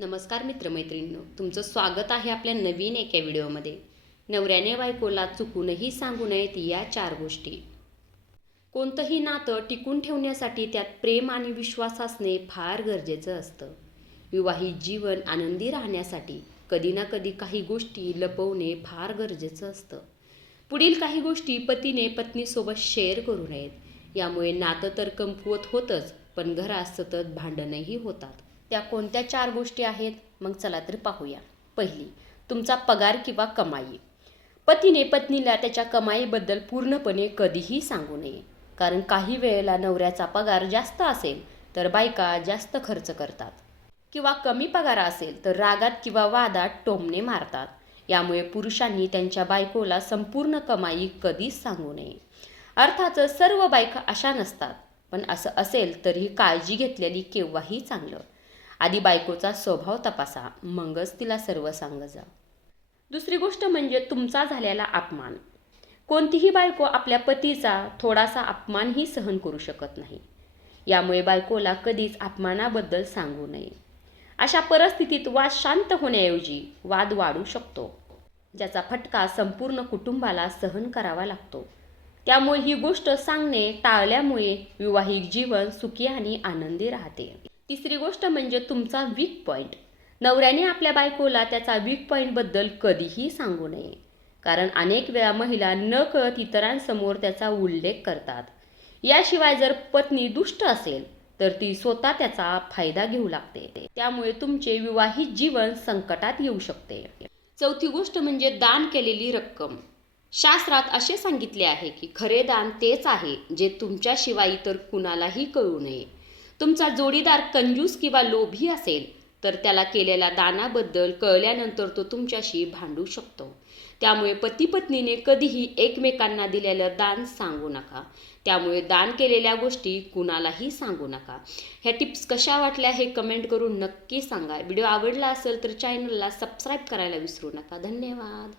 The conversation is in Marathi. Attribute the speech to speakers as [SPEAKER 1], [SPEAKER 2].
[SPEAKER 1] नमस्कार मित्रमैत्रिणींनो तुमचं स्वागत आहे आपल्या नवीन एका व्हिडिओमध्ये. नवऱ्याने बायकोला चुकूनही सांगू नयेत या चार गोष्टी. कोणतंही नातं टिकून ठेवण्यासाठी त्यात प्रेम आणि विश्वास असणे फार गरजेचं असतं. विवाहित जीवन आनंदी राहण्यासाठी कधी ना कधी काही गोष्टी लपवणे फार गरजेचं असतं. पुढील काही गोष्टी पतीने पत्नीसोबत शेअर करू नयेत. यामुळे नातं तर कमकुवत होतंच पण घरात सतत भांडणही होतात. त्या कोणत्या चार गोष्टी आहेत? मग चला तर पाहूया. पहिली तुमचा पगार किंवा कमाई. पतीने पत्नीला त्याच्या कमाईबद्दल पूर्णपणे कधीही सांगू नये. कारण काही वेळेला नवऱ्याचा पगार जास्त असेल तर बायका जास्त खर्च करतात. किंवा कमी पगार असेल तर रागात किंवा वादात टोमणे मारतात. यामुळे पुरुषांनी त्यांच्या बायकोला संपूर्ण कमाई कधीच सांगू नये. अर्थातच सर्व बायका अशा नसतात. पण असं असेल तरीही काळजी घेतलेली केव्हाही चांगलं. आधी बायकोचा स्वभाव तपासा. मगच तिला सर्व सांग जा. दुसरी गोष्ट म्हणजे तुमचा झालेला अपमान. कोणतीही बायको आपल्या पतीचा थोडासा अपमानही सहन करू शकत नाही. यामुळे बायकोला कधीच अपमानाबद्दल सांगू नये. अशा परिस्थितीत वाद शांत होण्याऐवजी वाद वाढू शकतो. ज्याचा फटका संपूर्ण कुटुंबाला सहन करावा लागतो. त्यामुळे ही गोष्ट सांगणे टाळल्यामुळे विवाहिक जीवन सुखी आणि आनंदी राहते. तिसरी गोष्ट म्हणजे तुमचा वीक पॉईंट नवऱ्याने आपल्या बायकोला त्याचा वीक पॉईंटबद्दल कधीही सांगू नये. कारण अनेक वेळा महिला न कळत इतरांसमोर त्याचा उल्लेख करतात. याशिवाय जर पत्नी दुष्ट असेल तर ती स्वतः त्याचा फायदा घेऊ लागते. त्यामुळे तुमचे विवाहित जीवन संकटात येऊ शकते. चौथी गोष्ट म्हणजे दान केलेली रक्कम. शास्त्रात असे सांगितले आहे की खरे दान तेच आहे जे तुमच्याशिवाय इतर कुणालाही कळू नये. तुमचा जोडीदार कंजूस किंवा लोभी असेल तर त्याला केलेल्या दानाबद्दल कळल्यानंतर तो तुमच्याशी भांडू शकतो. त्यामुळे पती पत्नीने कधीही एकमेकांना दिलेलं दान सांगू नका. त्यामुळे दान केलेल्या गोष्टी कुणालाही सांगू नका. ह्या टिप्स कशा वाटल्या हे कमेंट करून नक्की सांगा. व्हिडिओ आवडला असेल तर चॅनलला सबस्क्राईब करायला विसरू नका. धन्यवाद.